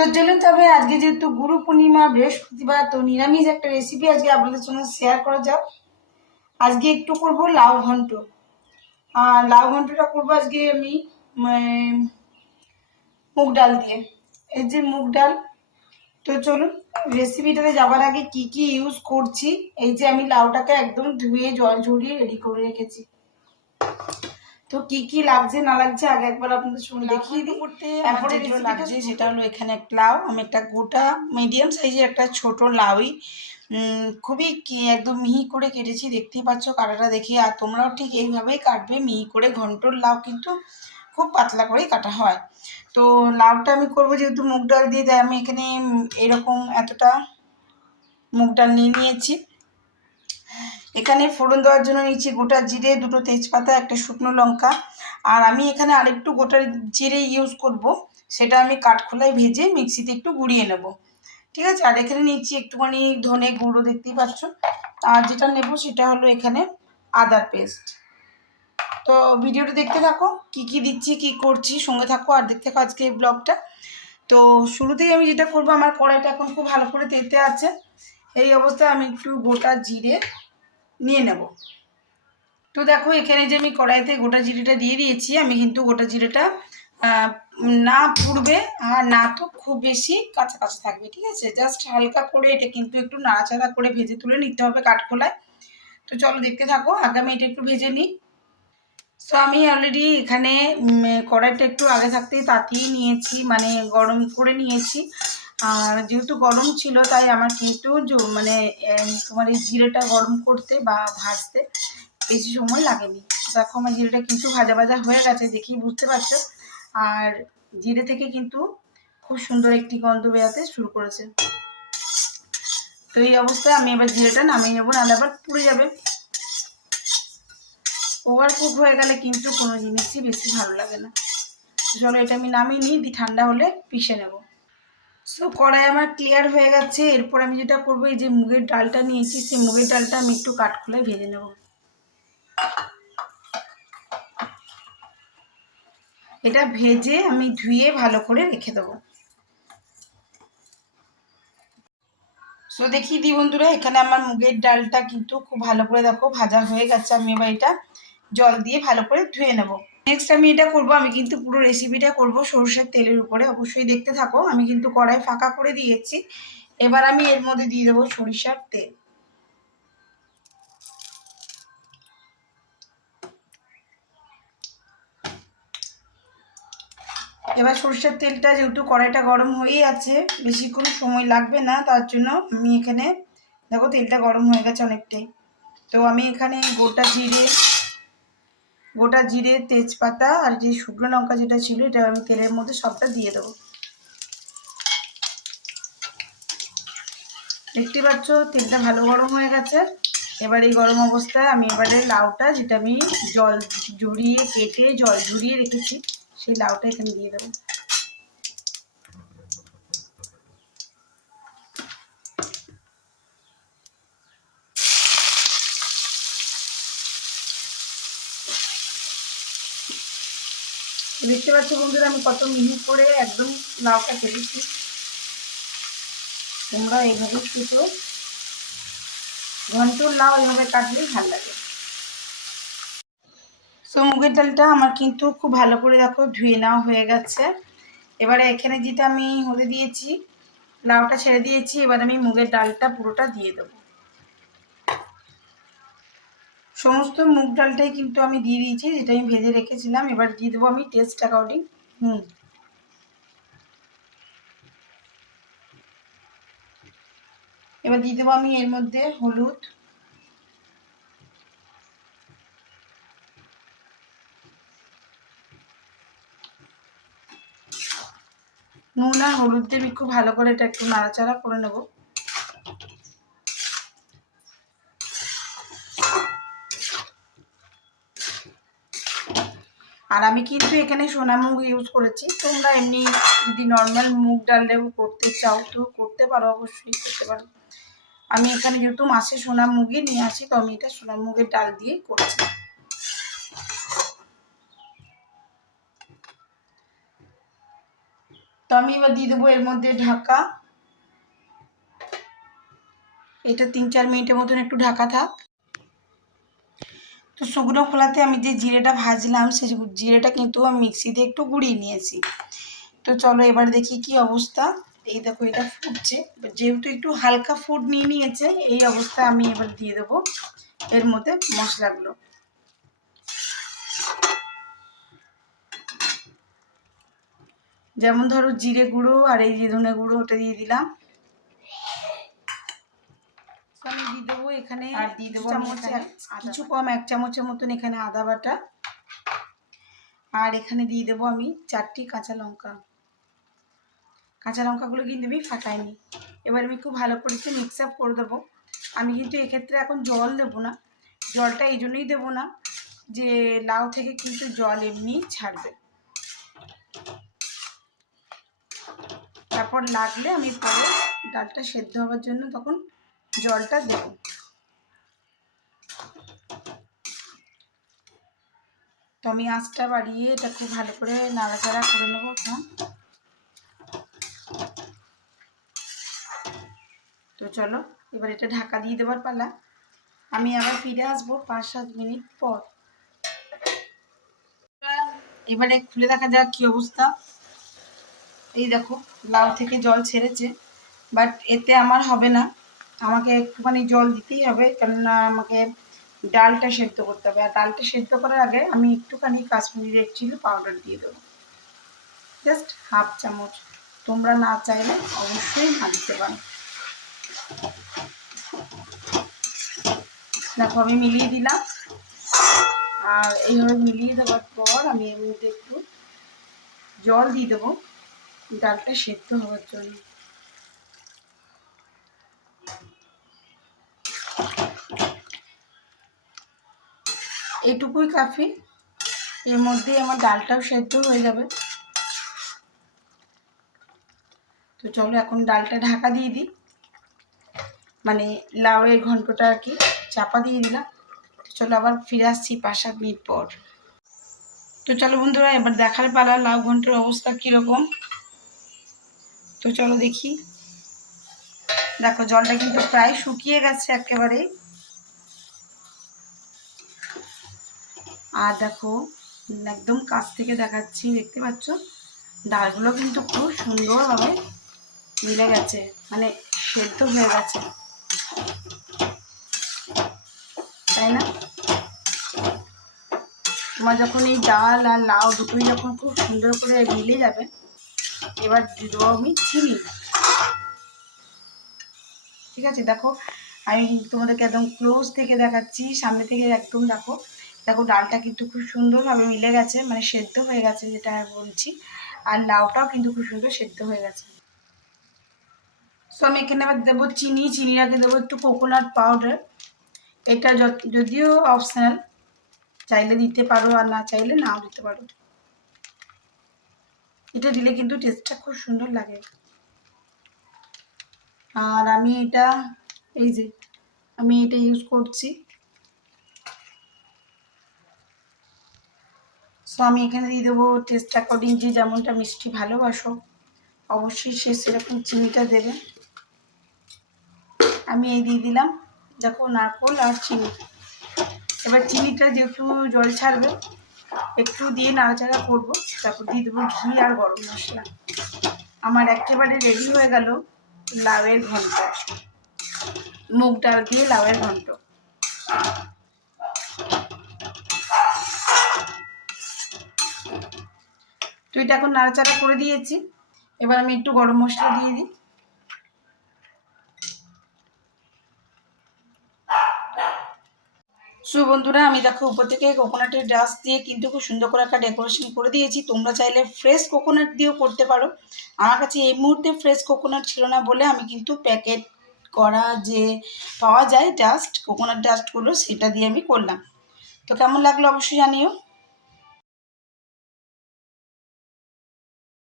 তো চলুন তবে আজকে যেহেতু গুরু পূর্ণিমা বৃহস্পতিবার, তো নিরামিষ একটা রেসিপি আজকে আপনাদের সঙ্গে শেয়ার করা যাক। আজকে একটু করব লাউ ঘন্ট। আর লাউ ঘন্টটা করবো আজকে আমি মুগ ডাল দিয়ে। এই যে মুগ ডাল। তো চলুন রেসিপিটাতে যাওয়ার আগে কি কি ইউজ করছি। এই যে আমি লাউটাকে একদম ধুয়ে জল ঝরিয়ে রেডি করে রেখেছি। তো কি কি লাগছে না লাগছে আগে একবার আপনাদের সঙ্গে দেখিয়ে দিই। করতে আমার যেগুলো লাগছে সেটা হলো এখানে একটা লাউ, আমি একটা গোটা মিডিয়াম সাইজের একটা ছোট লাউই খুবই একদম মিহি করে কেটেছি, দেখতেই পাচ্ছ কাটাটা দেখে। আর তোমরাও ঠিক এইভাবেই কাটবে, মিহি করে। ঘন্টর লাউ কিন্তু খুব পাতলা করেই কাটা হয়। তো লাউটা আমি করবো যেহেতু মুগ ডাল দিয়ে, তাই আমি এখানে এরকম এতটা মুগ ডাল নিয়ে নিয়েছি। এখানে ফোড়ন দেওয়ার জন্য নিয়েছি গোটা জিরে, দুটো তেজপাতা, একটা শুকনো লঙ্কা। আর আমি এখানে আরেকটু গোটা জিরে ইউজ করব, সেটা আমি কাঠখোলায় ভেজে মিক্সিতে একটু গুঁড়িয়ে নেব, ঠিক আছে। আর এখানে নিচ্ছি একটুখানি ধনে গুঁড়ো, দেখতেই পাচ্ছ। আর যেটা নেব সেটা হলো এখানে আদার পেস্ট। তো ভিডিওটা দেখতে থাকো, কি কি দিচ্ছি কি করছি সঙ্গে থাকো আর দেখতে থাকো আজকে এই ব্লগটা। তো শুরুতেই আমি যেটা করবো, আমার কড়াইটা এখন খুব ভালো করে তেতে আছে। এই অবস্থায় আমি একটু গোটা জিরে নিয়ে নেব। তো দেখো এখানে যে আমি কড়াইতে গোটা জিরেটা দিয়ে দিয়েছি। আমি কিন্তু গোটা জিরেটা না পুড়বে আর না তো খুব বেশি কাঁচা কাঁচা থাকবে, ঠিক আছে। জাস্ট হালকা করে এটা কিন্তু একটু নাড়াচাড়া করে ভেজে তুলে নিতে হবে কাঠখোলায়। তো চলো দেখতে থাকো, আগে আমি এটা একটু ভেজে নিই। তো আমি অলরেডি এখানে কড়াইটা একটু আগে থাকতেই তাতিয়ে নিয়েছি, মানে গরম করে নিয়েছি। আর যেহেতু গরম ছিল তাই আমার কিন্তু মানে তোমার এই জিরেটা গরম করতে বা ভাজতে বেশি সময় লাগেনি। দেখো আমার জিরেটা কিন্তু ভাজা ভাজা হয়ে গেছে, দেখেই বুঝতে পারছো। আর জিরে থেকে কিন্তু খুব সুন্দর একটি গন্ধ বেরোতে শুরু করেছে। তো এই অবস্থায় আমি এবার জিরেটা নামিয়ে নেবো, নাহলে আবার পুড়ে যাবে। ওভার কুক হয়ে গেলে কিন্তু কোনো জিনিসই বেশি ভালো লাগে না। চলো এটা আমি নামিয়ে নিই, দিয়ে ঠান্ডা হলে পিষে নেব। সো কড়াই আমার ক্লিয়ার হয়ে গেছে। এরপর আমি যেটা করবো, এই যে মুগের ডালটা নিয়েছি, সেই মুগের ডালটা আমি একটু কাঠখোলায় ভেজে নেব। এটা ভেজে আমি ধুয়ে ভালো করে রেখে দেবো। সো দেখিয়ে দিই বন্ধুরা, এখানে আমার মুগের ডালটা কিন্তু খুব ভালো করে দেখো ভাজা হয়ে গেছে। আমি এবার এটা জল দিয়ে ভালো করে ধুয়ে নেব। নেক্সট আমি এটা করব, আমি কিন্তু পুরো রেসিপিটা করব সরষের তেলের উপরে, অবশ্যই দেখতে থাকো। আমি কিন্তু কড়াই ফাঁকা করে দিয়েছি। এবার আমি এর মধ্যে দিয়ে দেবো সরিষার তেল। এবার সরষের তেলটা যেহেতু কড়াইটা গরম হয়েই আছে, বেশিক্ষণ সময় লাগবে না, তার জন্য আমি এখানে দেখো তেলটা গরম হয়ে গেছে অনেকটাই। তো আমি এখানে গোটা জিরে তেজপাতা আর যে শুকনো লঙ্কা যেটা ছিল, এটা আমি তেলের মধ্যে সবটা দিয়ে দেবো। দেখতে পাচ্ছ তেলটা ভালো গরম হয়ে গেছে। এবার এই গরম অবস্থায় আমি এবারে লাউটা, যেটা আমি জল ঝরিয়ে কেটে জল ঝরিয়ে রেখেছি, সেই লাউটা এখানে দিয়ে দেবো। দেখতে পাচ্ছ বন্ধুরা আমি কত মিহি করে একদম লাউটা কেটেছি। তোমরা এইভাবে কেটো, ঘন্টর লাউ এইভাবে কাটলেই ভালো লাগে। সো মুগের ডালটা আমার কিন্তু খুব ভালো করে দেখো ধুয়ে নেওয়া হয়ে গেছে। এবারে এখানে যেটা আমি হতে দিয়েছি, লাউটা ছেড়ে দিয়েছি, এবার আমি মুগের ডালটা পুরোটা দিয়ে দেবো। সমস্ত মুগ ডালটাই কিন্তু আমি দিয়ে দিয়েছি, যেটা আমি ভেজে রেখেছিলাম। এবার দিয়ে দেবো আমি টেস্ট অ্যাকর্ডিং এবার দিয়ে দেবো আমি এর মধ্যে হলুদ, নুন আর হলুদ দিয়ে আমি খুব ভালো করে এটা একটু নাড়াচাড়া করে নেব। আর আমি কিন্তু এখানে সোনা মুগ ইউজ করেছি, তোমরা এমনি যদি নর্মাল মুগ ডালেও করতে চাও তো করতে পারো, অবশ্যই করতে পারো। আমি এখানে যেহেতু মাসে সোনা মুগই নিয়ে আসি, তো আমি এটা সোনা মুগের ডাল দিয়ে করছি। তো আমি এবার দিয়ে দেবো এর মধ্যে ঢাকা। এটা 3-4 মিনিটের মতন একটু ঢাকা থাক। তো শুকনো খোলাতে আমি যে জিরেটা ভাজলাম সেই জিরেটা কিন্তু আমি মিক্সিতে একটু গুঁড়িয়ে নিয়েছি। তো চলো এবার দেখি কি অবস্থা। এই দেখো এটা ফুটছে, যেহেতু একটু হালকা ফুট নিয়ে নিয়েছে, এই অবস্থায় আমি এবার দিয়ে দেবো এর মধ্যে মশলাগুলো। যেমন ধরো জিরে গুঁড়ো আর এই যে ধনে গুঁড়ো, ওটা দিয়ে দিলাম। আমি দিয়ে দেবো এখানে, আর দিয়ে দেবো কিছু কম 1 চামচের মতন এখানে আদা বাটা। আর এখানে দিয়ে দেবো আমি 4টি কাঁচা লঙ্কা। কাঁচা লঙ্কাগুলো কিন্তু আমি ফাটাইনি। এবার আমি খুব ভালো করে একটু মিক্স আপ করে দেবো। আমি কিন্তু এক্ষেত্রে এখন জল দেবো না। জলটা এই জন্যই দেবো না যে লাউ থেকে কিন্তু জল এমনি ছাড়বে, তারপর লাগলে আমি পরে ডালটা সেদ্ধ হওয়ার জন্য তখন জলটা দেব। তো আমি আঁচটা বাড়িয়ে এটা খুব ভালো করে নাড়াচাড়া করে নেবো এখন। তো চলো এবার এটা ঢাকা দিয়ে দেওয়ার পালা। আমি আবার ফিরে আসবো 5-7 মিনিট পর। এবারে খুলে দেখা যাক কি অবস্থা। এই দেখো লাউ থেকে জল ছেড়েছে, বাট এতে আমার হবে না, আমাকে একটুখানি জল দিতেই হবে, কেননা আমাকে ডালটা সেদ্ধ করতে হবে। আর ডালটা সেদ্ধ করার আগে আমি একটুখানি কাশ্মীরি রেড চিলি পাউডার দিয়ে দেবো, জাস্ট 1/2 চামচ। তোমরা না চাইলে অবশ্যই না দিতে পারো। দেখো আমি মিলিয়ে দিলাম। আর এইভাবে মিলিয়ে দেওয়ার পর আমি এর মধ্যে একটু জল দিয়ে দেবো ডালটা সেদ্ধ হওয়ার জন্য। এইটুকুই কাফি, এর মধ্যেই আমার ডালটাও সেদ্ধ হয়ে যাবে। তো চলো এখন ডালটা ঢাকা দিয়ে দিই, মানে লাউয়ের ঘন্টটা আর কি চাপা দিয়ে দিলাম। তো চলো আবার ফিরে আসছি 5-7 মিনিট পর। তো চলো বন্ধুরা এবার দেখার পালা লাউ ঘন্টের অবস্থা কীরকম। তো চলো দেখি। দেখো জলটা কিন্তু প্রায় শুকিয়ে গেছে একেবারে। আর দেখো একদম কাছ থেকে দেখাচ্ছি, দেখতে পাচ্ছ ডালগুলো কিন্তু খুব সুন্দরভাবে মিলে গেছে, মানে সেদ্ধ হয়ে গেছে, তাই না? তোমার যখন এই ডাল আর লাউ দুটোই যখন খুব সুন্দর করে মিলে যাবে, এবার দিয়ে দেবো আমি চিনি। ঠিক আছে, দেখো আমি তোমাদেরকে একদম ক্লোজ থেকে দেখাচ্ছি, সামনে থেকে একদম দেখো। দেখো ডালটা কিন্তু খুব সুন্দরভাবে মিলে গেছে, মানে সেদ্ধ হয়ে গেছে যেটা বলছি। আর লাউটাও কিন্তু খুব সুন্দর সেদ্ধ হয়ে গেছে। সো আমি এখানে আবার দেবো চিনি, চিনির আগে দেবো একটু কোকোনাট পাউডার। এটা যদিও অপশনাল, চাইলে দিতে পারো আর না চাইলে নাও দিতে পারো। এটা দিলে কিন্তু টেস্টটা খুব সুন্দর লাগে। আর আমি এটা ইউজ করছি। সো আমি এখানে দিয়ে দেবো টেস্ট অ্যাকর্ডিং, যে যেমনটা মিষ্টি ভালোবাসো অবশ্যই সে সেরকম চিনিটা দেবে। আমি এই দিয়ে দিলাম দেখো নারকোল আর চিনি। এবার চিনিটা যেহেতু জল ছাড়বে একটু দিয়ে নাড়াচাড়া করবো, তারপর দিয়ে দেবো ঘি আর গরম মশলা। আমার একেবারে রেডি হয়ে গেল লাউয়ের ঘন্ট, মুগ ডাল দিয়ে লাউয়ের ঘন্ট। তো এটা এখন নাড়াচাড়া করে দিয়েছি, এবার আমি একটু গরম মশলা দিয়ে দিই। সো বন্ধুরা আমি দেখো উপর থেকে কোকোনাটের ডাস্ট দিয়ে কিন্তু খুব সুন্দর করে একটা ডেকোরেশন করে দিয়েছি। তোমরা চাইলে ফ্রেশ কোকোনাট দিয়েও করতে পারো। আমার কাছে এই মুহূর্তে ফ্রেশ কোকোনাট ছিল না বলে আমি কিন্তু প্যাকেট করা যে পাওয়া যায় ডাস্ট, কোকোনাট ডাস্টগুলো, সেটা দিয়ে আমি করলাম। তো কেমন লাগলো অবশ্যই জানিও।